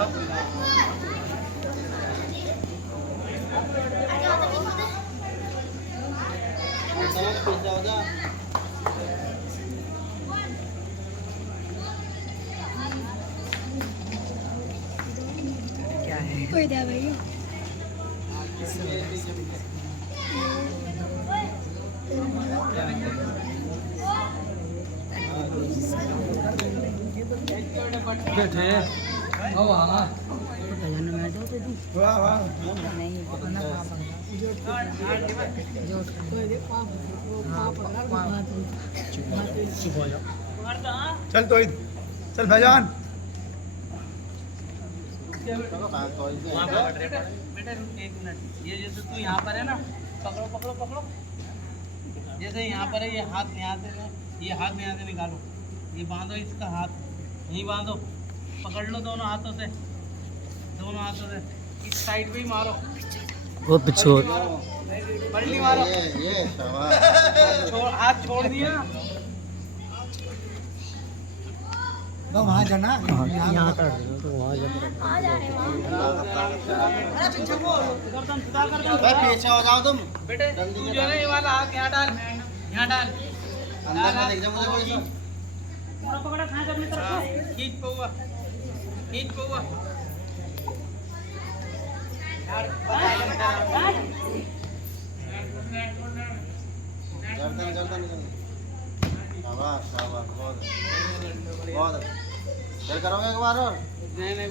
क्या है कोई दे भाई बैठे ओ हां भजन में दो तो दी वाह वाह नहीं पकड़ना जोट कोई दे पाप चुप हो जाओ चल तो चल भाईजान बेटा एक मिनट ये जैसे तू यहाँ पर है ना पकड़ो पकड़ो पकड़ो जैसे यहाँ पर है ये हाथ यहाँ से निकालो ये बांधो इसका हाथ यहीं बांधो पकड़ लो दोनों हाथों से इस साइड पे ही मारो वो पिछो पलटी मारो ये हाथ छोड़ दिया तो वहां जाना यहाँ कर दो तो वहाँ जा गर्दन सीधा कर दो पीछे हो जाओ तुम बेटे तू जो है ना ये वाला हाथ यहाँ डाल अंदर मत एकदम मुझे बोल पूरा पकड़ा खा कर अपनी तरफ को खींच पौवा गर्दन शाबाश शाबाश बहुत बहुत करोगे एक बार और नहीं